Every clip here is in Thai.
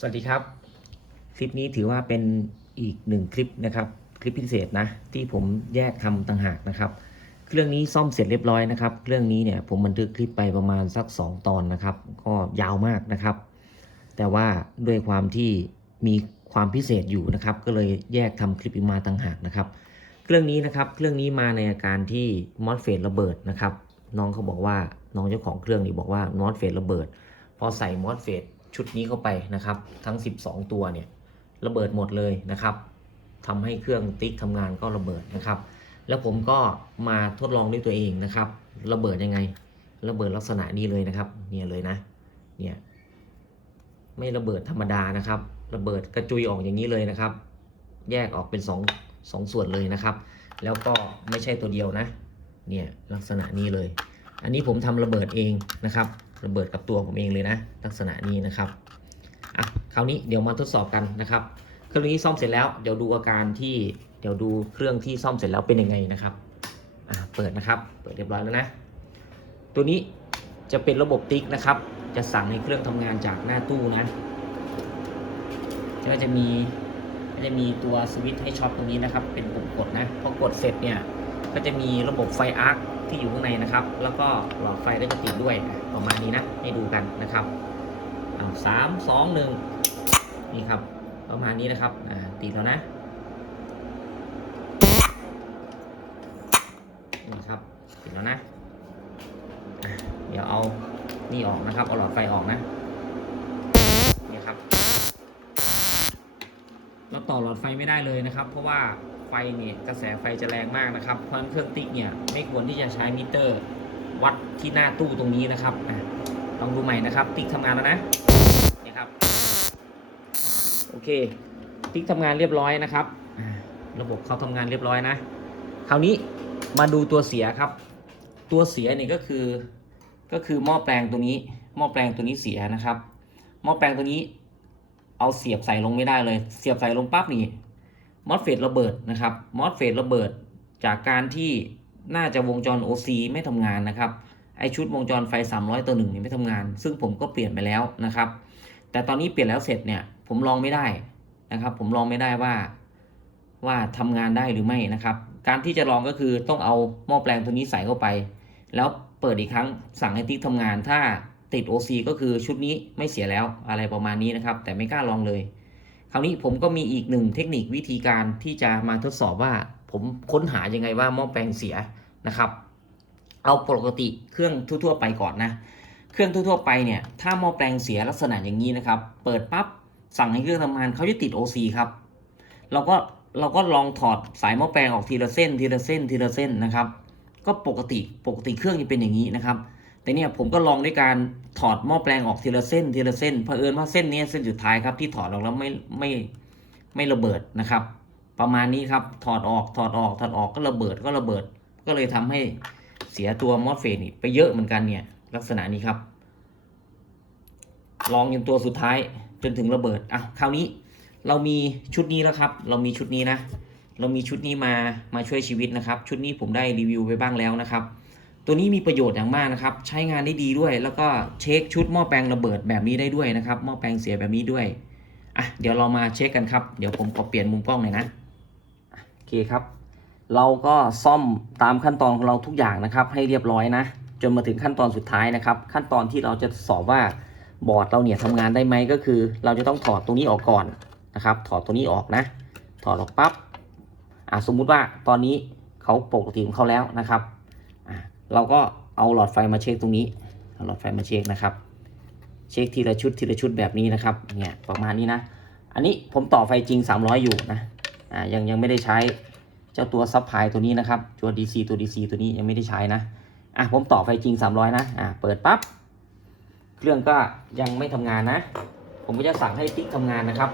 สวัสดีครับ คลิปนี้ถือว่าเป็นอีกหนึ่งคลิปนะครับ คลิปพิเศษนะ ที่ผมแยกทำต่างหากนะครับ เครื่องนี้ซ่อมเสร็จเรียบร้อยนะครับ เครื่องนี้เนี่ยผมบันทึกคลิปไปประมาณสัก 2 ตอนนะครับ ก็ยาวมากนะครับ แต่ว่าด้วยความที่มีความพิเศษอยู่นะครับ ก็เลยแยกทำคลิปมาต่างหากนะครับ เครื่องนี้นะครับ เครื่องนี้มาในอาการที่มอสเฟตระเบิดนะครับ น้องเขาบอกว่าน้องเจ้าของเครื่องนี่บอกว่ามอสเฟตระเบิด พอใส่มอสเฟต ชุดนี้เข้าไปนะครับ ทั้ง 12 ตัวเนี่ยระเบิดหมดเลยนะครับทำให้เครื่องติ๊กทำงานก็ระเบิดนะครับ แล้วผมก็มาทดลองด้วยตัวเองนะครับ ระเบิดยังไง ระเบิดลักษณะนี้เลยนะครับ เนี่ยเลยนะ เนี่ยไม่ระเบิดธรรมดานะครับ ระเบิดกระจุยออกอย่างนี้เลยนะครับ แยกออกเป็น2งสองส่วนเลยนะครับ แล้วก็ไม่ใช่ตัวเดียวนะ เนี่ยลักษณะนี้เลย อันนี้ผมทำระเบิดเองนะครับ ระเบิดกับตัวผมเองเลยนะ ลักษณะนี้นะครับอะคราวนี้เดี๋ยวมาทดสอบกันนะครับ เครื่องนี้ซ่อมเสร็จแล้วเดี๋ยวดูอาการที่เดี๋ยวดูเครื่องที่ซ่อมเสร็จแล้วเป็นยังไงนะครับอะเปิดนะครับ เปิดเรียบร้อยแล้วนะ ตัวนี้จะเป็นระบบติ๊กนะครับ จะสั่งให้เครื่องทำงานจากหน้าตู้นะก็จะมีก็จะมีตัวสวิตช์ให้ช็อตตรงนี้นะครับ เป็นปุ่มกดนะพอกดเสร็จเนี่ยก็จะมีระบบไฟอาร์ค ที่อยู่ข้างในนะครับ แล้วก็หลอดไฟก็จะติดด้วยอะประมาณนี้นะให้ดูกันนะครับเอาสามสองหนึ่งนี่ครับ ประมาณนี้นะครับอ่าติดแล้วนะนี่ครับติดแล้วนะ เดี๋ยวเอานี่ออกนะครับ เอาหลอดไฟออกนะ เราต่อหลอดไฟไม่ได้เลยนะครับ เพราะว่าไฟเนี่ยกระแสไฟจะแรงมากนะครับ เพราะฉะนั้นเครื่องติ๊กเนี่ยไม่ควรที่จะใช้มิเตอร์ วัดที่หน้าตู้ตรงนี้นะครับลองดูใหม่นะครับ ติ๊กทำงานแล้วนะนี่ครับโอเค ติ๊กทำงานเรียบร้อยนะครับ ระบบเขาทำงานเรียบร้อยนะ คราวนี้มาดูตัวเสียครับ ตัวเสียเนี่ยก็คือก็คือหม้อแปลงตัวนี้หม้อแปลงตัวนี้เสียนะครับหม้อแปลงตัวนี้ เอาเสียบใส่ลงไม่ได้เลย เสียบใส่ลงปั๊บนี่มอสเฟตระเบิดนะครับมอสเฟตระเบิดจากการที่น่าจะวงจร OC ไม่ทำงานนะครับไอชุดวงจรไฟ 300 ตัวหนึ่งนี่ไม่ทำงาน ซึ่งผมก็เปลี่ยนไปแล้วนะครับ แต่ตอนนี้เปลี่ยนแล้วเสร็จเนี่ยผมลองไม่ได้นะครับ ผมลองไม่ได้ว่าว่าทำงานได้หรือไม่นะครับ การที่จะลองก็คือต้องเอาหม้อแปลงตัวนี้ใส่เข้าไป แล้วเปิดอีกครั้งสั่งให้ติ๊กทำงานถ้า ติด OC ก็คือชุดนี้ไม่เสียแล้วอะไรประมาณนี้นะครับ แต่ไม่กล้าลองเลย คราวนี้ผมก็มีอีกหนึ่งเทคนิควิธีการที่จะมาทดสอบว่า ผมค้นหายังไงว่าหม้อแปลงเสียนะครับ เอาปกติเครื่องทั่วๆไปก่อนนะ เครื่องทั่วๆไปเนี่ยถ้าหม้อแปลงเสียลักษณะอย่างนี้นะครับ เปิดปั๊บสั่งให้เครื่องทำงานเขาจะติด OC ครับเราก็เราก็ลองถอดสายหม้อแปลงออกทีละเส้นทีละเส้นทีละเส้นนะครับ ก็ปกติปกติเครื่องจะเป็นอย่างนี้นะครับ แต่เนี่ยผมก็ลองด้วยการถอดหม้อแปลงออกทีละเส้นทีละเส้นเผอิญว่าเส้นนี้เส้นสุดท้ายครับที่ถอดออกแล้วไม่ไม่ไม่ระเบิดนะครับ ประมาณนี้ครับถอดออกถอดออกถอดออกก็ระเบิดก็ระเบิด ก็เลยทำให้เสียตัวมอสเฟตนี่ไปเยอะเหมือนกันเนี่ยลักษณะนี้ครับ ลองจนตัวสุดท้ายจนถึงระเบิดอะคราวนี้เรามีชุดนี้แล้วครับ เรามีชุดนี้นะ เรามีชุดนี้มามาช่วยชีวิตนะครับ ชุดนี้ผมได้รีวิวไปบ้างแล้วนะครับ ตัวนี้มีประโยชน์อย่างมากนะครับ ใช้งานได้ดีด้วย แล้วก็เช็คชุดหม้อแปลงระเบิดแบบนี้ได้ด้วยนะครับหม้อแปลงเสียแบบนี้ด้วยอะเดี๋ยวเรามาเช็คกันครับ เดี๋ยวผมขอเปลี่ยนมุมกล้องหน่อยนะโอเคครับ เราก็ซ่อมตามขั้นตอนของเราทุกอย่างนะครับ ให้เรียบร้อยนะ จนมาถึงขั้นตอนสุดท้ายนะครับ ขั้นตอนที่เราจะสอบว่าบอร์ดเราเนี่ยทำงานได้ไหมก็คือ เราจะต้องถอดตรงนี้ออกก่อนนะครับ ถอดตัวนี้ออกนะ ถอดออกปั๊บอะสมมุติว่าตอนนี้เขาปกติของเขาแล้วนะครับ เราก็เอาหลอดไฟมาเช็คตรงนี้เอาหลอดไฟมาเช็คนะครับ เช็คทีละชุดทีละชุดแบบนี้นะครับเนี่ยประมาณนี้นะ อันนี้ผมต่อไฟจริง 300 อยู่นะอ่ายังยังไม่ได้ใช้เจ้าตัวซับพลายตัวนี้นะครับตัว DC ตัว DC ตัวนี้ยังไม่ได้ใช้นะอะผมต่อไฟจริง 300 นะอะเปิดปั๊บเครื่องก็ยังไม่ทำงานนะ ผมก็จะสั่งให้ติ๊กทำงานนะครับ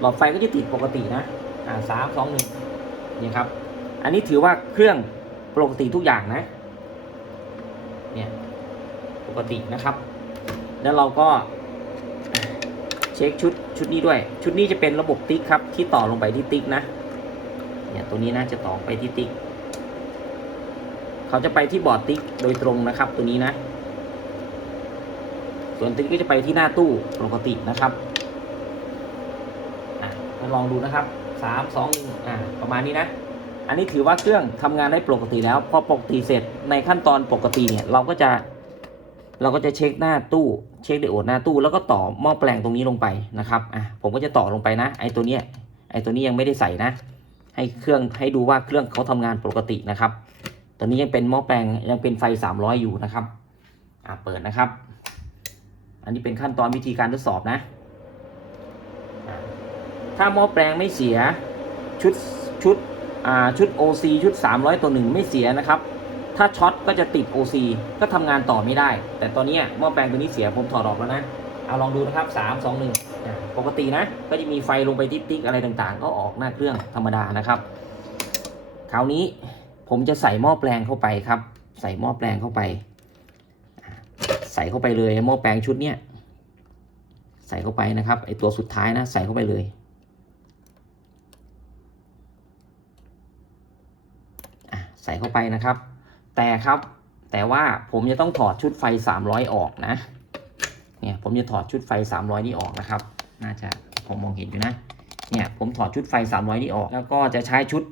หลอดไฟก็จะติดปกตินะอ่าสามสองหนึ่งนี่ครับ อันนี้ถือว่าเครื่องปกติทุกอย่างนะ เนี่ยปกตินะครับ แล้วเราก็เช็คชุดชุดนี้ด้วย ชุดนี้จะเป็นระบบติ๊กครับ ที่ต่อลงไปที่ติ๊กนะเนี่ยตัวนี้นะจะต่อไปที่ติ๊กเขาจะไปที่บอร์ดติ๊กโดยตรงนะครับ ตัวนี้นะ ส่วนติ๊กก็จะไปที่หน้าตู้ปกตินะครับมาลองดูนะครับสามสองหนึ่งอ่าประมาณนี้นะ อันนี้ถือว่าเครื่องทำงานได้ปกติแล้ว พอปกติเสร็จในขั้นตอนปกติเนี่ยเราก็จะ เราก็จะเช็คหน้าตู้ เช็คไดโอดหน้าตู้ แล้วก็ต่อหม้อแปลงตรงนี้ลงไปนะครับอะผมก็จะต่อลงไปนะ ไอ้ตัวเนี้ยไอ้ตัวนี้ยังไม่ได้ใส่นะ ให้เครื่องให้ดูว่าเครื่องเขาทำงานปกตินะครับตัวนี้ยังเป็นหม้อแปลงยังเป็นไฟ 300 อยู่นะครับอะเปิดนะครับ อันนี้เป็นขั้นตอนวิธีการทดสอบนะ ถ้าหม้อแปลงไม่เสียชุดชุด ชุด OC ชุด 300 ตัวหนึ่งไม่เสียนะครับ ถ้าช็อตก็จะติด OC ก็ทำงานต่อไม่ได้ แต่ตอนนี้หม้อแปลงตัวนี้เสียผมถอดออกแล้วนะ เอาลองดูนะครับ 3 2 1อะปกตินะ ก็จะมีไฟลงไปที่ติ๊กอะไรต่างๆ ก็ออกหน้าเครื่องธรรมดานะครับ คราวนี้ผมจะใส่หม้อแปลงเข้าไปครับ ใส่หม้อแปลงเข้าไป ใส่เข้าไปเลยหม้อแปลงชุดเนี้ยใส่เข้าไปนะครับไอตัวสุดท้ายนะ ใส่เข้าไปเลย อะ ใส่เข้าไปนะครับ แต่ครับแต่ว่าผมจะต้องถอดชุดไฟ 300 ออกนะ เนี่ยผมจะถอดชุดไฟ 300 นี่ออกนะครับ น่าจะผมมองเห็นอยู่นะ เนี่ยผมถอดชุดไฟ 300 นี่ออก แล้วก็จะใช้ชุด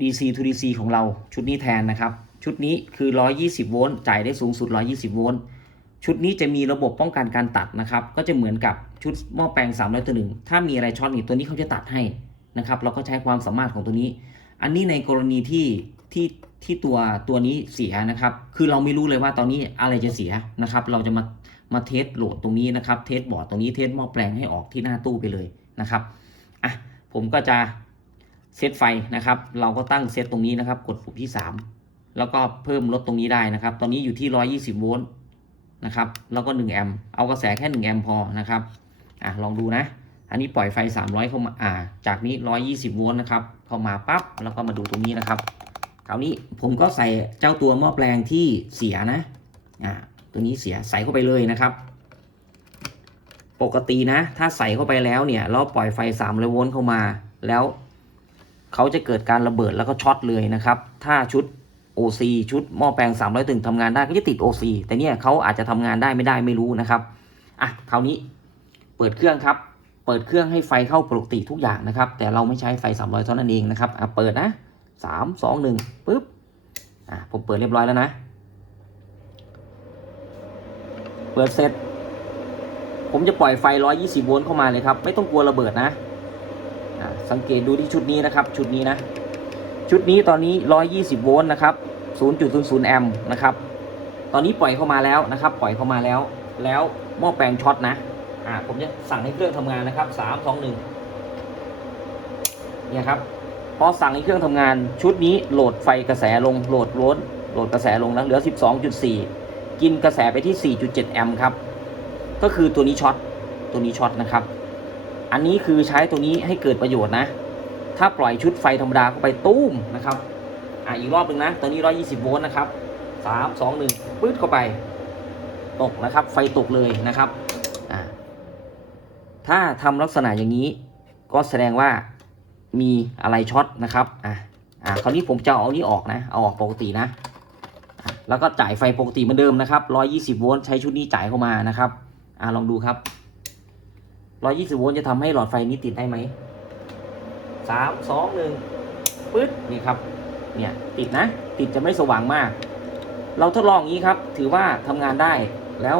DC to DC ของเราชุดนี้แทนนะครับ ชุดนี้คือ 120 โวลต์จ่ายได้สูงสุด 120 โวลต์ ชุดนี้จะมีระบบป้องกันการตัดนะครับ ก็จะเหมือนกับชุดหม้อแปลง 300 ตัวหนึ่ง ถ้ามีอะไรช็อตนี่ตัวนี้เขาจะตัดให้นะครับ เราก็ใช้ความสามารถของตัวนี้ อันนี้ในกรณีที่ที่ ที่ตัวตัวนี้เสียนะครับ คือเราไม่รู้เลยว่าตอนนี้อะไรจะเสียนะครับ เราจะมามาเทสโหลดตรงนี้นะครับ เทสบอร์ดตรงนี้เทสหม้อแปลงให้ออกที่หน้าตู้ไปเลยนะครับ อะ ผมก็จะเซตไฟนะครับ เราก็ตั้งเซตตรงนี้นะครับ กดปุ่มที่ 3 แล้วก็เพิ่มลดตรงนี้ได้นะครับ ตอนนี้อยู่ที่ 120 โวลต์นะครับ แล้วก็ 1 แอมป์ เอากระแสแค่ 1 แอมป์พอนะครับ อะ ลองดูนะ อันนี้ปล่อยไฟ 300 เข้ามา อ่า จากนี้ 120 โวลต์นะครับ เข้ามาปั๊บ แล้วก็มาดูตรงนี้นะครับ คราวนี้ผมก็ใส่เจ้าตัวหม้อแปลงที่เสียนะอ่าตัวนี้เสียใส่เข้าไปเลยนะครับ ปกตินะ ถ้าใส่เข้าไปแล้วเนี่ย เราปล่อยไฟ300โวลต์เข้ามา แล้วเขาจะเกิดการระเบิดแล้วก็ช็อตเลยนะครับ ถ้าชุด OC ชุดหม้อแปลง300ตึงทำงานได้ก็จะติด OC แต่เนี่ยเขาอาจจะทำงานได้ไม่ได้ไม่รู้นะครับอะคราวนี้เปิดเครื่องครับ เปิดเครื่องให้ไฟเข้าปกติทุกอย่างนะครับ แต่เราไม่ใช้ไฟ 300เท่านั้นเองนะครับอะเปิดนะ 3 2 1ปึ๊บอะผมเปิดเรียบร้อยแล้วนะ เปิดเสร็จ ผมจะปล่อยไฟ 120 โวลต์เข้ามาเลยครับ ไม่ต้องกลัวระเบิดนะะสังเกตดูที่ชุดนี้นะครับ ชุดนี้นะ ชุดนี้ตอนนี้ 120 โวลต์นะครับ 0.00 แอมป์นะครับ ตอนนี้ปล่อยเข้ามาแล้วนะครับ ปล่อยเข้ามาแล้ว แล้วหม้อแปลงช็อตนะ อ่า ผมจะสั่งให้เครื่องทำงานนะครับ 3 2 1เนี่ยครับ พอสั่งให้เครื่องทำงานชุดนี้โหลดไฟกระแสลงโหลดลต์โหลดกระแสลงแล้วเหลือ 12.4 กินกระแสไปที่ 4.7 แอมป์ครับ ก็คือตัวนี้ช็อตตัวนี้ช็อตนะครับ อันนี้คือใช้ตัวนี้ให้เกิดประโยชน์นะ ถ้าปล่อยชุดไฟธรรมดาเข้าไปตุ้มนะครับอะอีกรอบหนึ่งนะตัวนี้ 120 โวลต์นะครับ 3 2 1ปื๊ดเข้าไป ตกนะครับ ไฟตกเลยนะครับอ่าถ้าทำลักษณะอย่างนี้ก็แสดงว่า มีอะไรช็อตนะครับอะอ่าคราวนี้ผมจะเอานี้ออกนะเอาออกปกตินะ แล้วก็จ่ายไฟปกติเหมือนเดิมนะครับ 120 โวลต์ใช้ชุดนี้จ่ายเข้ามานะครับอ่าลองดูครับ 120 โวลต์จะทำให้หลอดไฟนี้ติดได้ไหมสามสองหนึ่งปึ๊ดนี่ครับ เนี่ยติดนะ ติดจะไม่สว่างมาก เราทดลองอย่างนี้ครับ ถือว่าทำงานได้แล้ว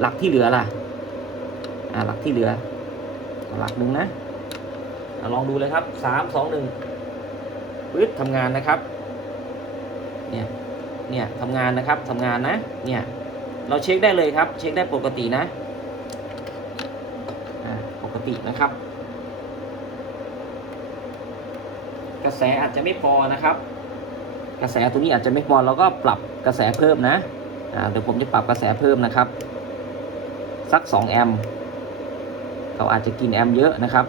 หลักที่เหลือล่ะ อ่าหลักที่เหลือหลักหนึ่งนะ ลองดูเลยครับสามสองหนึ่งปึ๊ดทำงานนะครับ เนี่ย เนี่ยทำงานนะครับทำงานนะ เนี่ย เราเช็คได้เลยครับ เช็คได้ปกตินะปกตินะครับ กระแสอาจจะไม่พอนะครับ กระแสตัวนี้อาจจะไม่พอเราก็ปรับกระแสเพิ่มนะเดี๋ยวผมจะปรับกระแสเพิ่มนะครับ สัก 2 แอมป์เขาอาจจะกินแอมป์เยอะนะครับ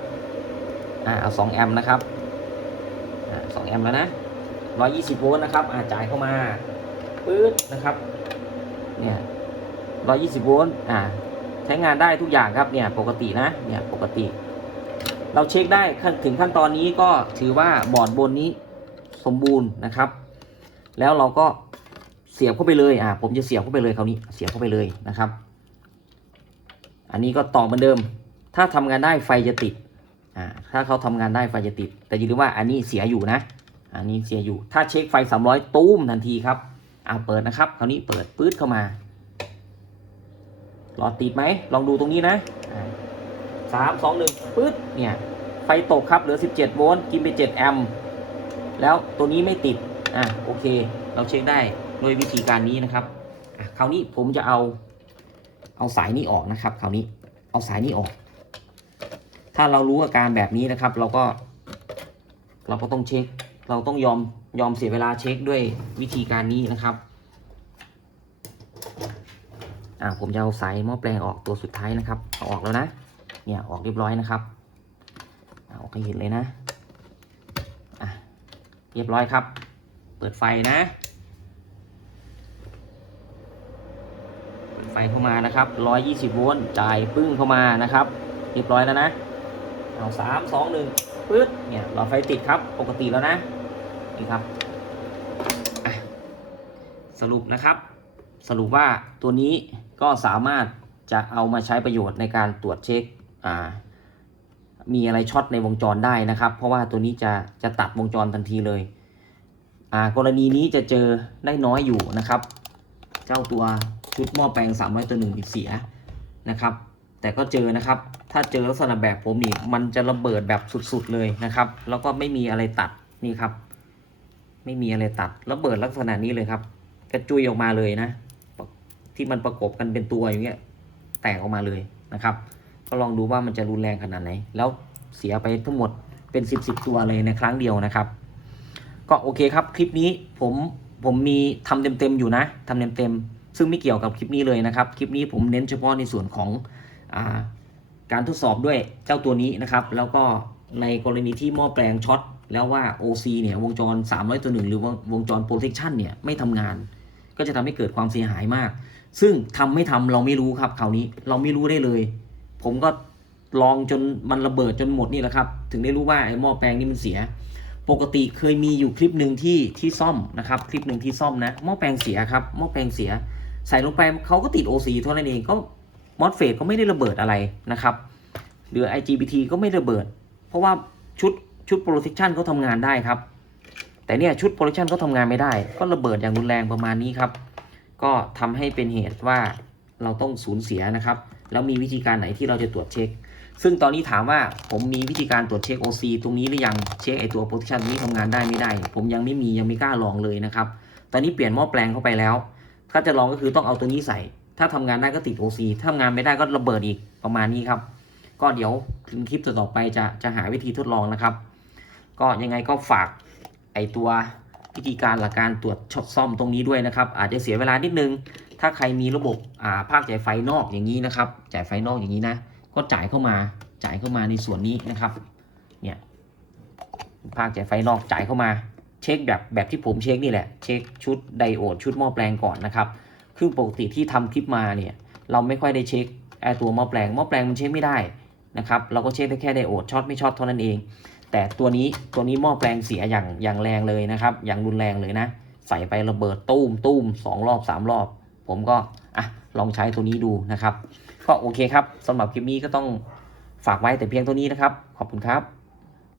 อ่าเอา2แอมป์นะครับอ่า2แอมป์แล้วนะ120โวลต์นะครับอ่าจ่ายเข้ามาปื๊ดนะครับเนี่ย120โวลต์อ่าใช้งานได้ทุกอย่างครับเนี่ยปกตินะเนี่ยปกติ เราเช็คได้ถึงขั้นตอนนี้ก็ถือว่าบอร์ดบนนี้สมบูรณ์นะครับ แล้วเราก็เสียบเข้าไปเลยอ่าผมจะเสียบเข้าไปเลยคราวนี้เสียบเข้าไปเลยนะครับ อันนี้ก็ต่อเหมือนเดิม ถ้าทำงานได้ไฟจะติด อ่าถ้าเขาทำงานได้ไฟจะติด แต่อย่าลืมว่าอันนี้เสียอยู่นะ อันนี้เสียอยู่ ถ้าเช็คไฟ 300 ตู้มทันทีครับเอาเปิดนะครับ คราวนี้เปิดปื๊ดเข้ามา หลอดติดไหม ลองดูตรงนี้นะสามสองหนึ่งปื๊ดเนี่ย ไฟตกครับ เหลือ 17 โวลต์ กินไป 7 แอมป์แล้วตัวนี้ไม่ติด อะโอเค เราเช็คได้โดยวิธีการนี้นะครับ อะคราวนี้ผมจะเอา เอาสายนี้ออกนะครับ คราวนี้ เอาสายนี้ออก ถ้าเรารู้อาการแบบนี้นะครับ เราก็ เราก็ต้องเช็ค เราต้องยอมยอมเสียเวลาเช็คด้วยวิธีการนี้นะครับอ่าผมจะเอาสายหม้อแปลงออกตัวสุดท้ายนะครับเอาออกแล้วนะ เนี่ยออกเรียบร้อยนะครับเอาออกให้เห็นเลยนะอะเรียบร้อยครับ เปิดไฟนะ เปิดไฟเข้ามานะครับ 120 โวลต์จ่ายปึ้งเข้ามานะครับ เรียบร้อยแล้วนะ เอาสามสองหนึ่งปึ๊ดเนี่ยหลอดไฟติดครับปกติแล้วนะนี่ครับสรุปนะครับ สรุปว่าตัวนี้ก็สามารถจะเอามาใช้ประโยชน์ในการตรวจเช็คอ่ามีอะไรช็อตในวงจรได้นะครับ เพราะว่าตัวนี้จะจะตัดวงจรทันทีเลยอ่ากรณีนี้จะเจอได้น้อยอยู่นะครับ เจ้าตัวชุดหม้อแปลง 300 ตัวหนึ่งเสียนะครับ แต่ก็เจอนะครับ ถ้าเจอลักษณะแบบผมนี่มันจะระเบิดแบบสุดๆเลยนะครับ แล้วก็ไม่มีอะไรตัดนี่ครับ ไม่มีอะไรตัดระเบิดลักษณะนี้เลยครับ กระจุยออกมาเลยนะ ที่มันประกบกันเป็นตัวอย่างเงี้ย แตกออกมาเลยนะครับ ก็ลองดูว่ามันจะรุนแรงขนาดไหน แล้วเสียไปทั้งหมดเป็น10บสตัวเลยในครั้งเดียวนะครับ ก็โอเคครับคลิปนี้ผมผมมีทำเต็มๆอยู่นะทำเต็มๆซึ่งไม่เกี่ยวกับคลิปนี้เลยนะครับ คลิปนี้ผมเน้นเฉพาะในส่วนของ การทดสอบด้วยเจ้าตัวนี้นะครับ แล้วก็ในกรณีที่หม้อแปลงช็อตแล้วว่า OC เนี่ยวงจร 300 ตัวหนึ่งหรือวงจร protection เนี่ยไม่ทำงาน ก็จะทำให้เกิดความเสียหายมาก ซึ่งทำไม่ทำเราไม่รู้ครับคราวนี้เราไม่รู้ได้เลย ผมก็ลองจนมันระเบิดจนหมดนี่แหละครับ ถึงได้รู้ว่าไอ้หม้อแปลงนี่มันเสีย ปกติเคยมีอยู่คลิปหนึ่งที่ที่ซ่อมนะครับ คลิปหนึ่งที่ซ่อมนะหม้อแปลงเสียครับหม้อแปลงเสีย ใส่ลงไปเขาก็ติด OC เท่านั้นเองก็ มอสเฟตก็ไม่ได้ระเบิดอะไรนะครับหรือ IGBT ก็ไม่ระเบิด เพราะว่าชุดชุด protection เขาทำงานได้ครับ แต่เนี่ยชุด protection เขาทำงานไม่ได้ ก็ระเบิดอย่างรุนแรงประมาณนี้ครับ ก็ทำให้เป็นเหตุว่าเราต้องสูญเสียนะครับ แล้วมีวิธีการไหนที่เราจะตรวจเช็ค ซึ่งตอนนี้ถามว่าผมมีวิธีการตรวจเช็ค OC ตรงนี้หรือยังเช็คไอตัว protection นี้ทำงานได้ไม่ได้ ผมยังไม่มียังไม่กล้าลองเลยนะครับ ตอนนี้เปลี่ยนหม้อแปลงเข้าไปแล้ว ถ้าจะลองก็คือต้องเอาตัวนี้ใส่ ถ้าทำงานได้ก็ติด OC ถ้าทำงานไม่ได้ก็ระเบิดอีกประมาณนี้ครับ ก็เดี๋ยวคลิปต่อไปจะจะหาวิธีทดลองนะครับ ก็ยังไงก็ฝากไอตัววิธีการหลักการตรวจช็อตซ่อมตรงนี้ด้วยนะครับ อาจจะเสียเวลานิดนึง ถ้าใครมีระบบอ่าภาคจ่ายไฟนอกอย่างนี้นะครับ จ่ายไฟนอกอย่างนี้นะ ก็จ่ายเข้ามาจ่ายเข้ามาในส่วนนี้นะครับ เนี่ยภาคจ่ายไฟนอกจ่ายเข้ามา เช็คแบบแบบที่ผมเช็คนี่แหละ เช็คชุดไดโอดชุดหม้อแปลงก่อนนะครับ คือปกติที่ทำคลิปมาเนี่ยเราไม่ค่อยได้เช็คไอตัวหม้อแปลงหม้อแปลงมันเช็คไม่ได้นะครับเราก็เช็คได้แค่ไดโอดช็อตไม่ช็อตเท่านั้นเอง แต่ตัวนี้ตัวนี้หม้อแปลงเสียอย่างอย่างแรงเลยนะครับ อย่างรุนแรงเลยนะ ใส่ไประเบิดตู้มตู้มสองรอบสามรอบ ผมก็อะลองใช้ตัวนี้ดูนะครับ ก็โอเคครับสำหรับคลิปนี้ก็ต้องฝากไว้แต่เพียงเท่านี้นะครับ ขอบคุณครับ